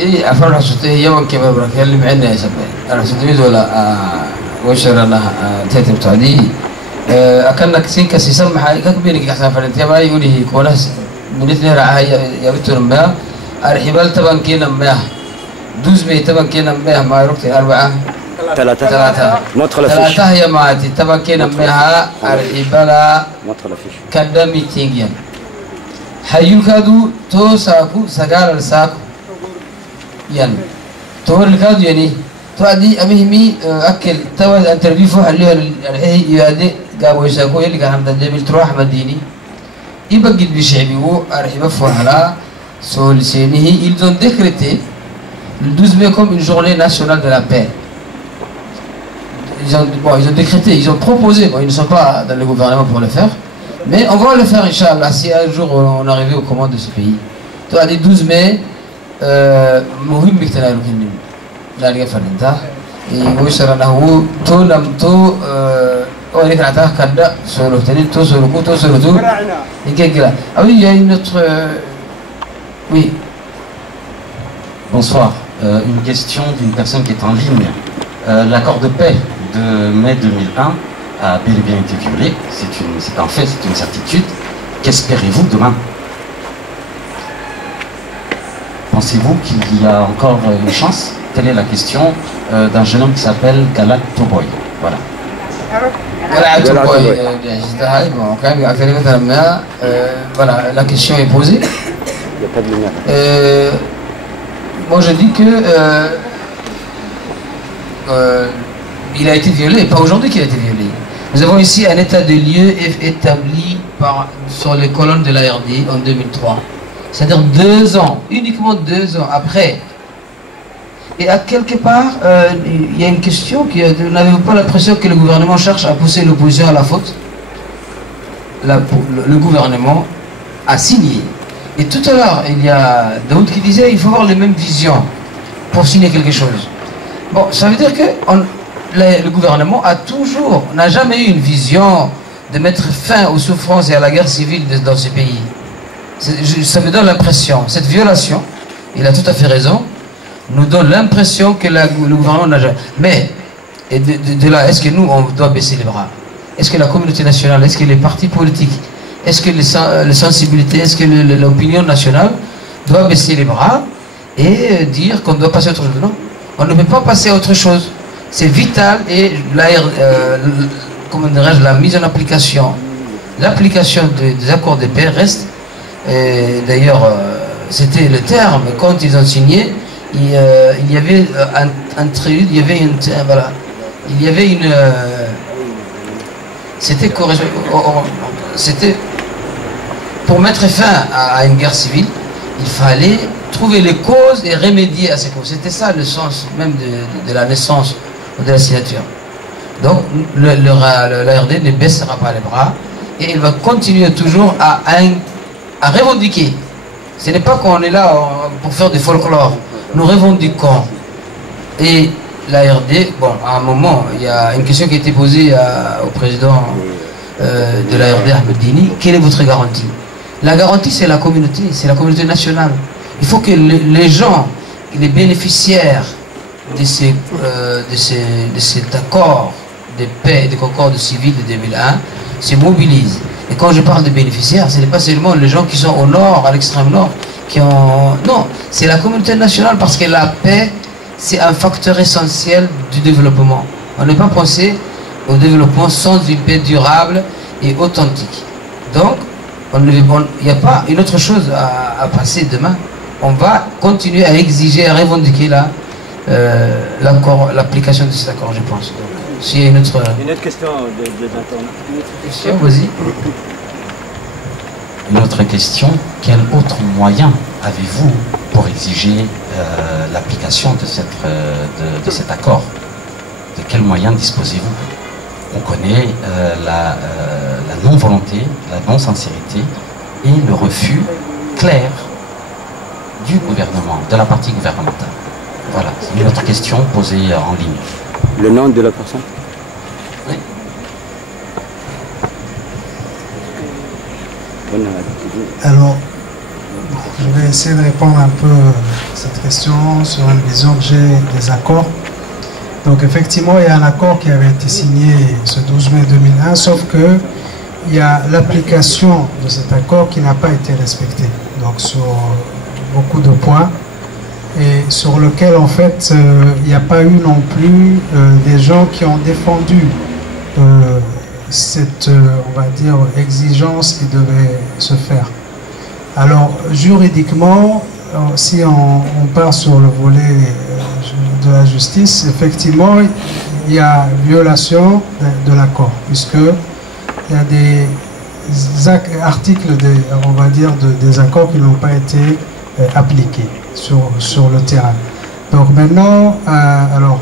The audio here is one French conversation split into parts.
إيه أفرح صوتي يوم كباب ركلم عنا يا سبعي أنا صدمي ولا وشرنا تيتم تعدي أكنك سينك سيسمى حاجة كبيرة كحسن فرنت يا باي يقولي كونس من اثنين رعاها يا بتون ما أرحبال طبعا كنا ما دوز مي طبعا كنا ما رحت أربعة ثلاثة ثلاثة هي معتي طبعا كنا ما أرحبال كذا ميتينجين حيو كادو تو ساكو سجال ساكو يعني تو الكادو يعني تو أدي أمهمي أكل تو الانترفيو فو حليه الحين يادي قابو يساكو يلي كان عند جبل تروح مديني يبقى جد بشعبي هو أرحب فوهلا سول سينه ils ont décrété le 12 mai comme une journée nationale de la paix. Ils ont décrété, ils ont proposé, bon, ils ne sont pas dans le gouvernement pour le faire, mais on va le faire, Inch'Allah, si un jour on arrive aux commandes de ce pays. Toi, le 12 mai, مهم بكتنا لكن لا نقف عندها ويشرنا أنه تو لم تو ولكن عتاه كذا سولو تاني تو سولو كو تو سولو تو يكيكلا أوي il y a une autre oui. Bonsoir. Une question d'une personne qui est en ligne. L'accord de paix de mai 2001 a bel et bien été violé. C'est un fait, c'est une certitude. Qu'espérez-vous demain? Pensez-vous qu'il y a encore une chance? Telle est la question d'un jeune homme qui s'appelle Galat Toboy. Voilà. Voilà, la question est posée. Il n'y a pas de lumière. Moi je dis que il a été violé, pas aujourd'hui qu'il a été violé. Nous avons ici un état de lieu établi sur les colonnes de l'ARD en 2003. C'est-à-dire 2 ans, uniquement 2 ans après. Et à quelque part, il y a une question qui n'avez-vous pas l'impression que le gouvernement cherche à pousser l'opposition à la faute? Le gouvernement a signé. Et tout à l'heure, il y a Daoud qui disait il faut avoir les mêmes visions pour signer quelque chose. Bon, ça veut dire que le gouvernement n'a jamais eu une vision de mettre fin aux souffrances et à la guerre civile dans ce pays. Ça me donne l'impression, cette violation, il a tout à fait raison, nous donne l'impression que le gouvernement n'a jamais... Mais, et de là, est-ce que nous, on doit baisser les bras? Est-ce que la communauté nationale, est-ce que les partis politiques, est-ce que les sensibilités, est-ce que l'opinion nationale doit baisser les bras et dire qu'on doit passer à autre chose? Non, on ne peut pas passer à autre chose. C'est vital et comment dirais-je, la mise en application, l'application des accords de paix reste. D'ailleurs, c'était le terme, quand ils ont signé, il y avait un prélude, il y avait une... Voilà, il y avait une... C'était pour mettre fin à une guerre civile, il fallait trouver les causes et remédier à ces causes. C'était ça le sens même de la naissance ou de la signature. Donc l'ARD ne baissera pas les bras et il va continuer toujours à revendiquer. Ce n'est pas qu'on est là pour faire du folklore. Nous revendiquons. Et l'ARD, bon, à un moment, il y a une question qui a été posée au président de l'ARD, Ahmed Dini. Quelle est votre garantie? La garantie, c'est la communauté nationale. Il faut que les gens, les bénéficiaires de cet accord de paix et de concorde civil de 2001 se mobilisent. Et quand je parle de bénéficiaires, ce n'est pas seulement les gens qui sont au nord, à l'extrême nord, qui ont... Non, c'est la communauté nationale parce que la paix, c'est un facteur essentiel du développement. On ne peut pas penser au développement sans une paix durable et authentique. Donc, il n'y a pas une autre chose à passer demain. On va continuer à exiger, à revendiquer l'application de cet accord, je pense. S'il y a une autre question vas-y. Une autre question, quel autre moyen avez-vous pour exiger l'application de cet accord? De quels moyens disposez-vous? On connaît la non-volonté, la non-sincérité et le refus clair du gouvernement, de la partie gouvernementale. Voilà, c'est une autre question posée en ligne. Le nom de la personne? Oui. Alors, Je vais essayer de répondre un peu à cette question sur une vision que j'ai des accords. Donc effectivement, il y a un accord qui avait été signé ce 12 mai 2001, sauf que il y a l'application de cet accord qui n'a pas été respectée. Donc sur beaucoup de points, et sur lequel en fait il n'y a pas eu non plus des gens qui ont défendu cette, on va dire, exigence qui devait se faire. Alors, juridiquement, si on part sur le volet de la justice, effectivement, il y a violation de l'accord, puisqu'il y a des articles, on va dire, des accords qui n'ont pas été appliqués sur le terrain. Donc maintenant, alors,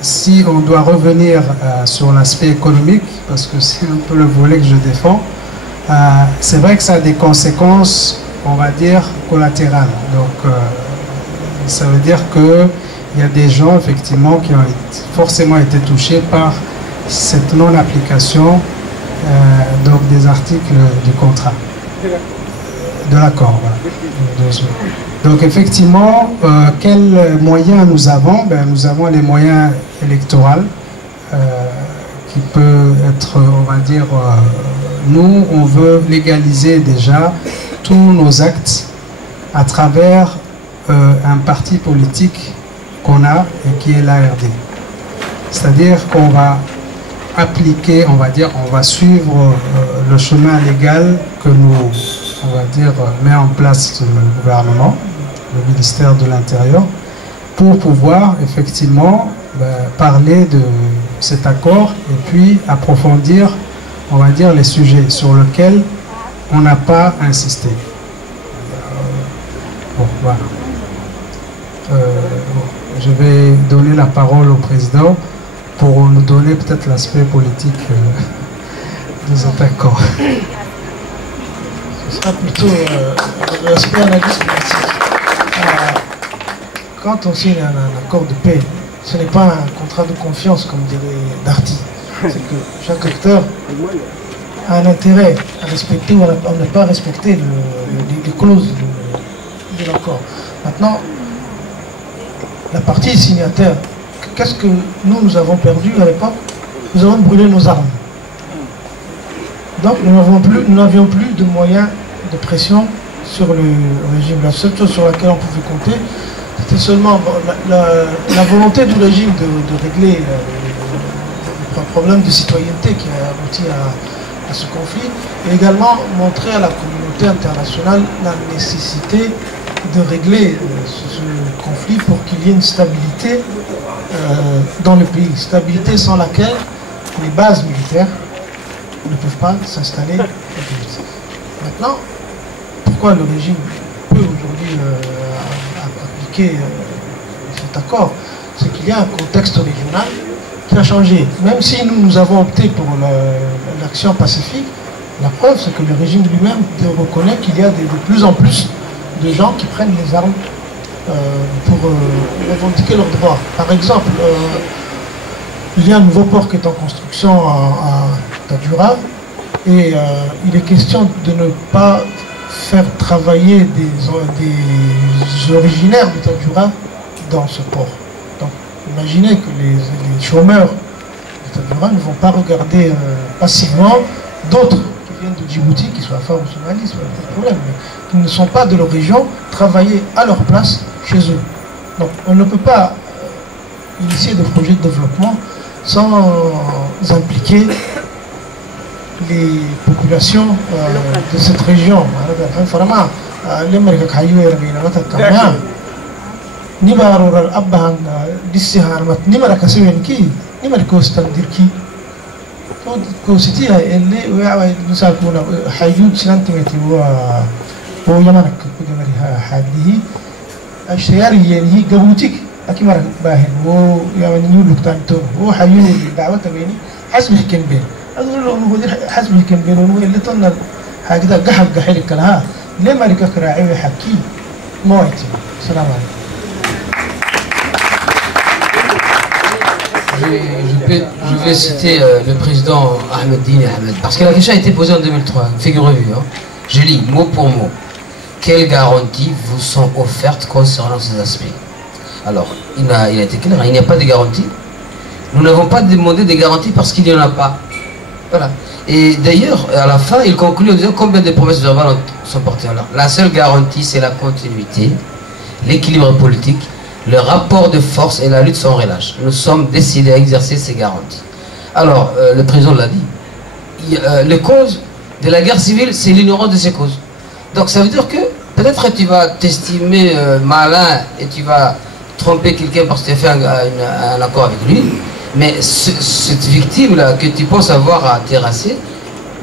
si on doit revenir sur l'aspect économique, parce que c'est un peu le volet que je défends, c'est vrai que ça a des conséquences, on va dire, collatérales. Donc, ça veut dire qu'il y a des gens, effectivement, qui ont forcément été touchés par cette non-application donc des articles du contrat, de l'accord. Voilà. Donc, effectivement, quels moyens nous avons? Ben, nous avons les moyens électoraux qui peut être, on va dire, nous, on veut légaliser déjà tous nos actes à travers un parti politique qu'on a et qui est l'ARD. C'est-à-dire qu'on va appliquer, on va dire, on va suivre le chemin légal que nous, on va dire, met en place le gouvernement, le ministère de l'Intérieur, pour pouvoir effectivement parler de cet accord et puis approfondir, on va dire, les sujets sur lesquels on n'a pas insisté. Bon, voilà. Je vais donner la parole au président pour nous donner peut-être l'aspect politique de cet accord. Ce sera plutôt l'aspect analyse politique. Quand on signe un accord de paix, ce n'est pas un contrat de confiance, comme dirait Darty. C'est que chaque acteur a un intérêt à respecter ou à ne pas respecter les clauses de l'accord. Maintenant, la partie signataire, qu'est-ce que nous avons perdu à l'époque? Nous avons brûlé nos armes. Donc nous n'avions plus de moyens de pression sur le régime. La seule chose sur laquelle on pouvait compter, c'était seulement la volonté du régime de régler le problème de citoyenneté qui a abouti à ce conflit, et également montrer à la communauté internationale la nécessité de régler ce conflit pour qu'il y ait une stabilité dans le pays. Stabilité sans laquelle les bases militaires ne peuvent pas s'installer au pays. Maintenant, pourquoi le régime peut aujourd'hui appliquer cet accord? C'est qu'il y a un contexte régional qui a changé. Même si nous avons opté pour l'action pacifique, la preuve c'est que le régime lui-même reconnaît qu'il y a de plus en plus de gens qui prennent les armes pour revendiquer leurs droits. Par exemple, il y a un nouveau port qui est en construction à Tadjoura et il est question de ne pas faire travailler des originaires de Tadjoura dans ce port. Donc imaginez que les chômeurs de Tadjoura ne vont pas regarder passivement d'autres qui viennent de Djibouti, qui soient forts ou somalis, pas de problème, mais qui ne sont pas de leur région, travailler à leur place chez eux. Donc on ne peut pas initier des projets de développement sans impliquer les populations de cette région. كوستيها اللي مثال كونا حيود سنتيمتر هو يمنك كده حديه الشيار يعني جبوتك أكيد مرة باهن هو يعني يقول لك تاني هو حيود دعوته بيني حسب الكنبين أقول له مدير حسب الكنبين هو اللي طلنا هكذا جحد جحيل كلها ليه ما لك كراعي حكي مويتي السلام عليكم. Je vais citer le président Ahmed Dine Ahmed, parce que la question a été posée en 2003, figurez-vous, hein. Je lis mot pour mot. quelles garanties vous sont offertes concernant ces aspects? Alors, il a été clair, il n'y a pas de garantie. Nous n'avons pas demandé de garanties parce qu'il n'y en a pas. Voilà. Et d'ailleurs, à la fin, il conclut en disant combien de promesses verbales sont portées là. La seule garantie, c'est la continuité, l'équilibre politique, le rapport de force et la lutte sans relâche. Nous sommes décidés à exercer ces garanties. Alors, le président l'a dit, les causes de la guerre civile, c'est l'ignorance de ces causes. Donc ça veut dire que peut-être tu vas t'estimer malin et tu vas tromper quelqu'un parce que tu as fait un accord avec lui, mais cette victime-là que tu penses avoir à terrasser,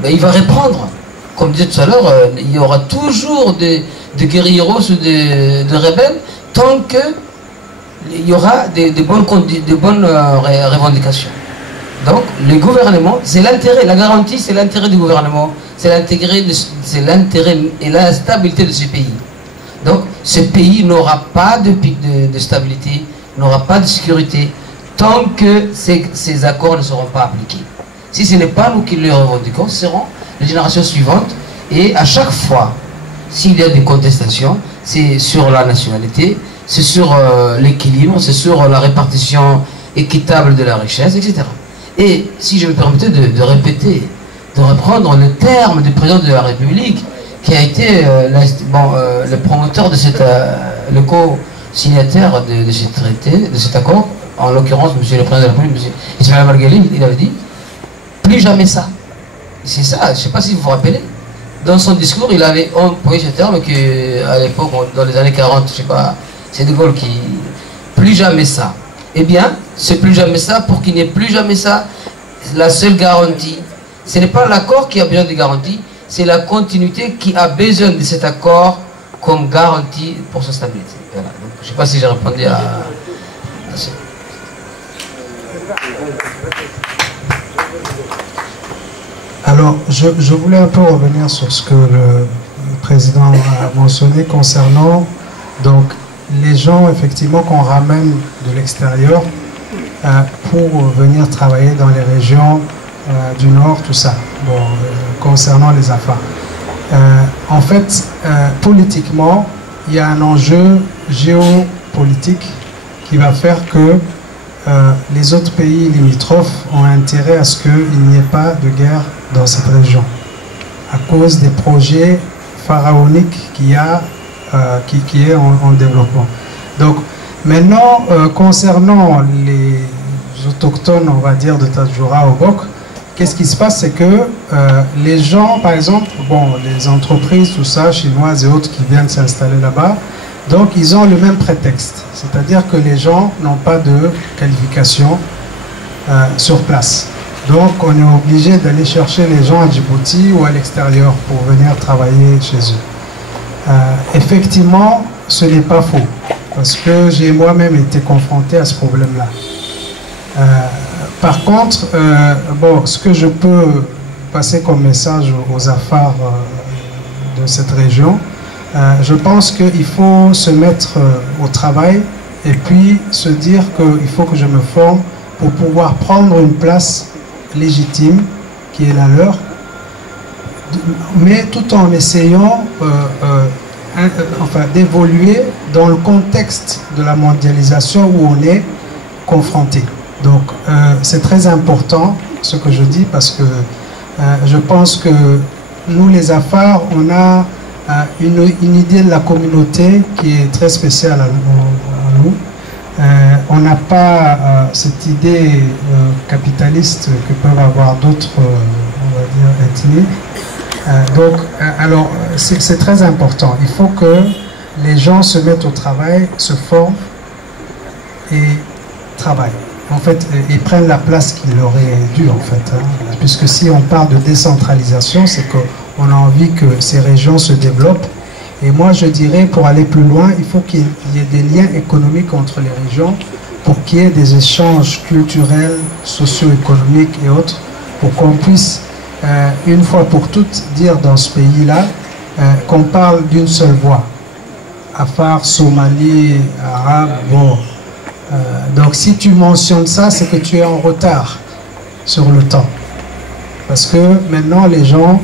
ben, il va reprendre. Comme disait tout à l'heure, il y aura toujours des guerrieros ou des rebelles tant qu'il y aura des bonnes revendications. Donc, le gouvernement, c'est l'intérêt, la garantie, c'est l'intérêt du gouvernement, c'est l'intérêt et la stabilité de ce pays. Donc, ce pays n'aura pas de stabilité, n'aura pas de sécurité, tant que ces accords ne seront pas appliqués. Si ce n'est pas nous qui les revendiquons, ce seront les générations suivantes, et à chaque fois, s'il y a des contestations, c'est sur la nationalité, c'est sur l'équilibre, c'est sur la répartition équitable de la richesse, etc. Et si je me permettais de répéter, de reprendre le terme du président de la République, qui a été le promoteur de cette, le co-signataire de ce traité, de cet accord, en l'occurrence, monsieur le président de la République, monsieur Ismaël Marguerite, il avait dit, plus jamais ça. C'est ça, je ne sais pas si vous vous rappelez, dans son discours, il avait employé ce terme qu'à l'époque, dans les années 40, je ne sais pas, c'est De Gaulle qui... Plus jamais ça. Eh bien, c'est plus jamais ça, pour qu'il n'y ait plus jamais ça, la seule garantie, ce n'est pas l'accord qui a besoin de garantie, c'est la continuité qui a besoin de cet accord comme garantie pour sa stabilité. Voilà. Donc, je ne sais pas si j'ai répondu à ça. Alors, je voulais un peu revenir sur ce que le président a mentionné concernant donc, les gens effectivement qu'on ramène de l'extérieur pour venir travailler dans les régions du Nord, tout ça, bon, concernant les affaires. En fait, politiquement, il y a un enjeu géopolitique qui va faire que les autres pays limitrophes ont intérêt à ce qu'il n'y ait pas de guerre dans cette région, à cause des projets pharaoniques qu'il y a qui est en développement. Donc maintenant, concernant les autochtones, on va dire, de Tadjoura au Bok, qu'est-ce qui se passe, c'est que les gens, par exemple, bon, les entreprises, tout ça, chinoises et autres qui viennent s'installer là-bas, donc ils ont le même prétexte, c'est-à-dire que les gens n'ont pas de qualification sur place. Donc on est obligé d'aller chercher les gens à Djibouti ou à l'extérieur pour venir travailler chez eux. Effectivement, ce n'est pas faux, parce que j'ai moi-même été confronté à ce problème-là. Par contre, bon, ce que je peux passer comme message aux affaires de cette région, je pense qu'il faut se mettre au travail et puis se dire qu'il faut que je me forme pour pouvoir prendre une place légitime qui est la leur, mais tout en essayant enfin, d'évoluer dans le contexte de la mondialisation où on est confronté. Donc c'est très important ce que je dis, parce que je pense que nous les affaires, on a une idée de la communauté qui est très spéciale à nous. On n'a pas cette idée capitaliste que peuvent avoir d'autres, on va dire, ethnies. Donc, alors, c'est très important. Il faut que les gens se mettent au travail, se forment et travaillent. En fait, et prennent la place qu'il leur est due, en fait. Hein. Puisque si on parle de décentralisation, c'est qu'on a envie que ces régions se développent. Et moi, je dirais, pour aller plus loin, il faut qu'il y ait des liens économiques entre les régions pour qu'il y ait des échanges culturels, socio-économiques et autres, pour qu'on puisse, une fois pour toutes, dire dans ce pays-là qu'on parle d'une seule voix. Afar, Somalie, Arabe, bon. Donc si tu mentionnes ça, c'est que tu es en retard sur le temps. Parce que maintenant, les gens,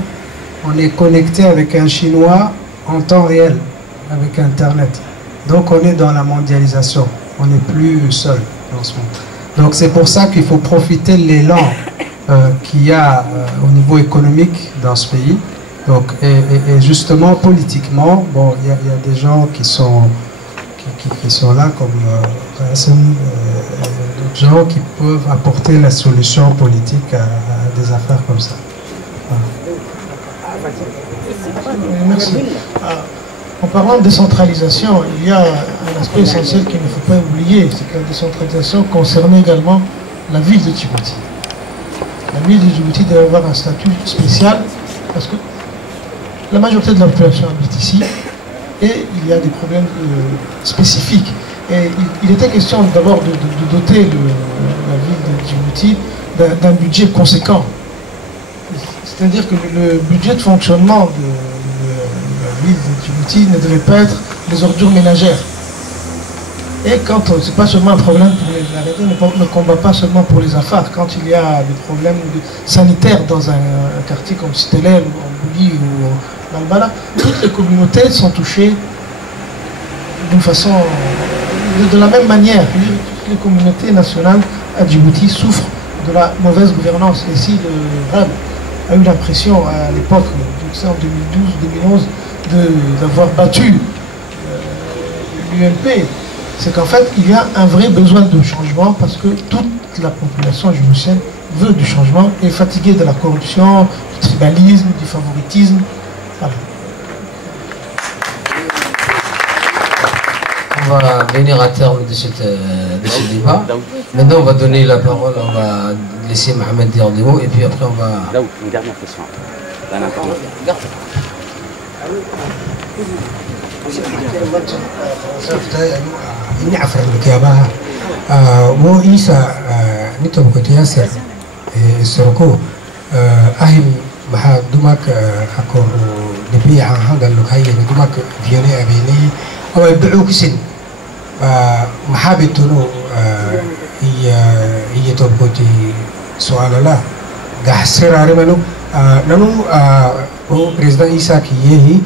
on est connecté avec un Chinois en temps réel avec Internet. Donc on est dans la mondialisation, on n'est plus seul en ce moment. Donc c'est pour ça qu'il faut profiter de l'élan qu'il y a au niveau économique dans ce pays. Donc, et justement politiquement, bon, il y a des gens qui sont là comme d'autres gens qui peuvent apporter la solution politique à des affaires comme ça. Voilà. Merci. En parlant de décentralisation, il y a un aspect essentiel qu'il ne faut pas oublier, c'est que la décentralisation concerne également la ville de Djibouti. La ville de Djibouti doit avoir un statut spécial parce que la majorité de la population habite ici et il y a des problèmes spécifiques. Et il était question d'abord de doter la ville de Djibouti d'un budget conséquent. C'est-à-dire que le budget de fonctionnement de la ville de Djibouti ne devait pas être les ordures ménagères. Et quand c'est pas seulement un problème pour les arrêtés, ne combat pas seulement pour les affaires. Quand il y a des problèmes sanitaires dans un quartier comme Stelel ou en Bouli ou dans le Bala, toutes les communautés sont touchées d'une façon, de la même manière. Toutes les communautés nationales à Djibouti souffrent de la mauvaise gouvernance. Et ici, le RAB a eu l'impression à l'époque, en 2012-2011, d'avoir battu l'UMP. C'est qu'en fait, il y a un vrai besoin de changement parce que toute la population djiboutienne veut du changement et est fatiguée de la corruption, du tribalisme, du favoritisme. Voilà. On va venir à terme de ce débat. Maintenant, on va donner la parole, on va laisser Mohamed dire des mots et puis après on va... Une dernière question. ini afar kiyaabaha wo isa nitom ko tiyasir soroko ahim maha dumak akor debi hangal lokhaye dumak viene abini aw bi'u kisin mahabitunu iya tomboti soalala gahsirare manu nanu o president isa kiyehi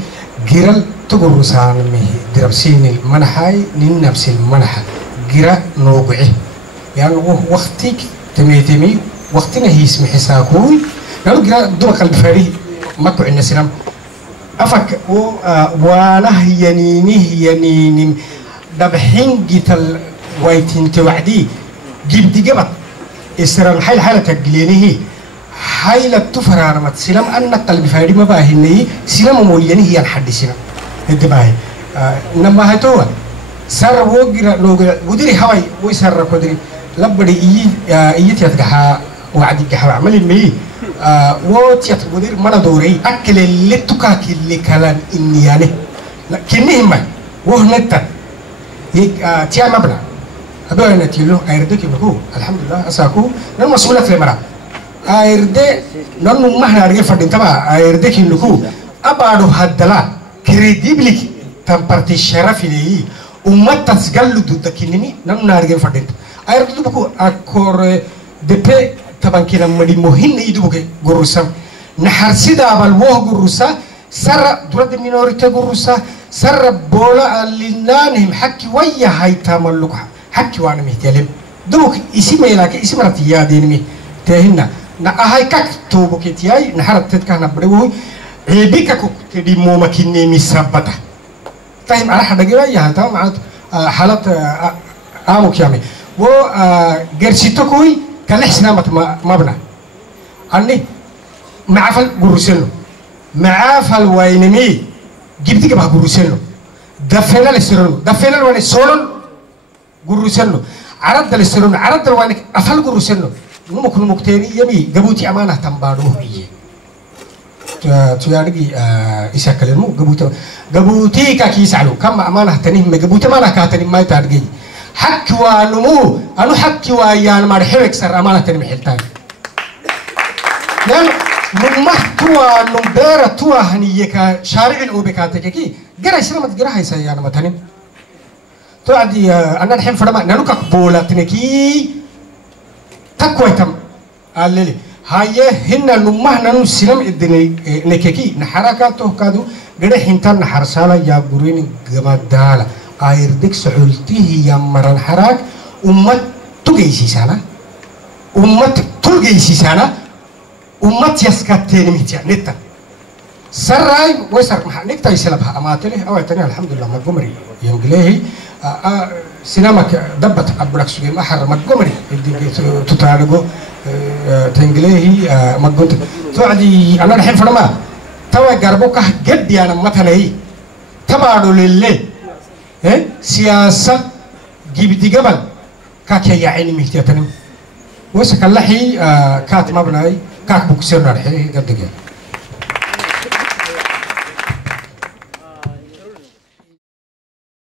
giral تقرصان مه دربسين المنحاي ننفس المنح جرا نوقعه يعني وقتك تميتمي وقتنا هي اسم حساكوي لو جرا دور قلب فري ما كو عندنا سلام أفك وانا ينيني دبحين جتل ويتين توعدي جيب دي جبت إسرائيل حالة تجلينه حالة تفرار مت سلام أن قلب فري ما باهني سلام موليني هي الحديثنا انتباهي نما هتوه سر وقرا لوقرا ودري هواي ويسر كودري لبدي يتيتها وعدي كحوا عمل المي وتيت ودري ما ندوري أكل اللي تكاك اللي كلام إني يعني كنيهم وهنتا هيك تيا مبنى هذول نتيلو أيردك يبكو الحمد لله أساكو نحن مسؤولة المرأة أيرد نحن ما هنرجع فردين تبع أيردك يلكو أبادو هدلا كريديبليك تنبرتي الشرف لي وما تسجل ضد كنني نحن نارجع فردين أيرد تبكو أكور دبي طبعا كنا مدي مهين يدبوك جروسا نحرسيد أبل واه جروسا سر درد مينوريتة جروسا سر بولا اللي نانهم حكي ويا هاي تملكها حكي وانا مهتلم دوك اسم يلاك اسم رتيا دينمي تهنا نهاي كك توبك تياي نحرت تتكهنا بدوي عيبك كدي مو مكيني مسبته فاهم على حدا جوا يا تمام مع حالات عامو كيامي و جرسيتو كوي كان إحنا ما بنا أني معفل جروسينو معفل وينمي جبتي كبه جروسينو دفنا للسرور دفنا الوان سولون جروسينو عرض للسرور عرض الوان أفل جروسينو مو مكون مكتيني يمي جبوتي أمانة تنبارو بيه تيارجي إسكالمو جبوتي كاكي سالو كم أمانة تنيه جبوتي أمانة كاتني ما يتارجي حكي وانمو أنا حكي ويان مرحبك سر أمانة تنيه محلتاني لأن ممحتوا نمبر توا هنيك شارع الأوبكاتك كي جرى سلامة جرى هاي سيانا مثلاً توعدي أنا الحين فرما نلوك بولا تنكي تقوى تم قال لي haye hinna lumahna nu silam idini nekeki na harakato kadu gede hintan harsala ya gurini gamadala ayirdik suhultihi ya maran harak ummat tugeysi sana ummat tulgeysi sana ummat yaskatteni mitya netta سراي وسر محنك تيسلبها أماتله أو تاني الحمد لله مجمري ينقليه سينامك دبت عبرك سجيم أحر مجمري تتعالجو تنقليه مجنت توعدي أنا الحين فرما توا جربوك جدي أنا مثلا هي تبعوا لله سياسة جيبتي قبل كاكيا يعني مهتيتني وسك الله هي كات مبناي كاك بوكسر نرحيه قد جا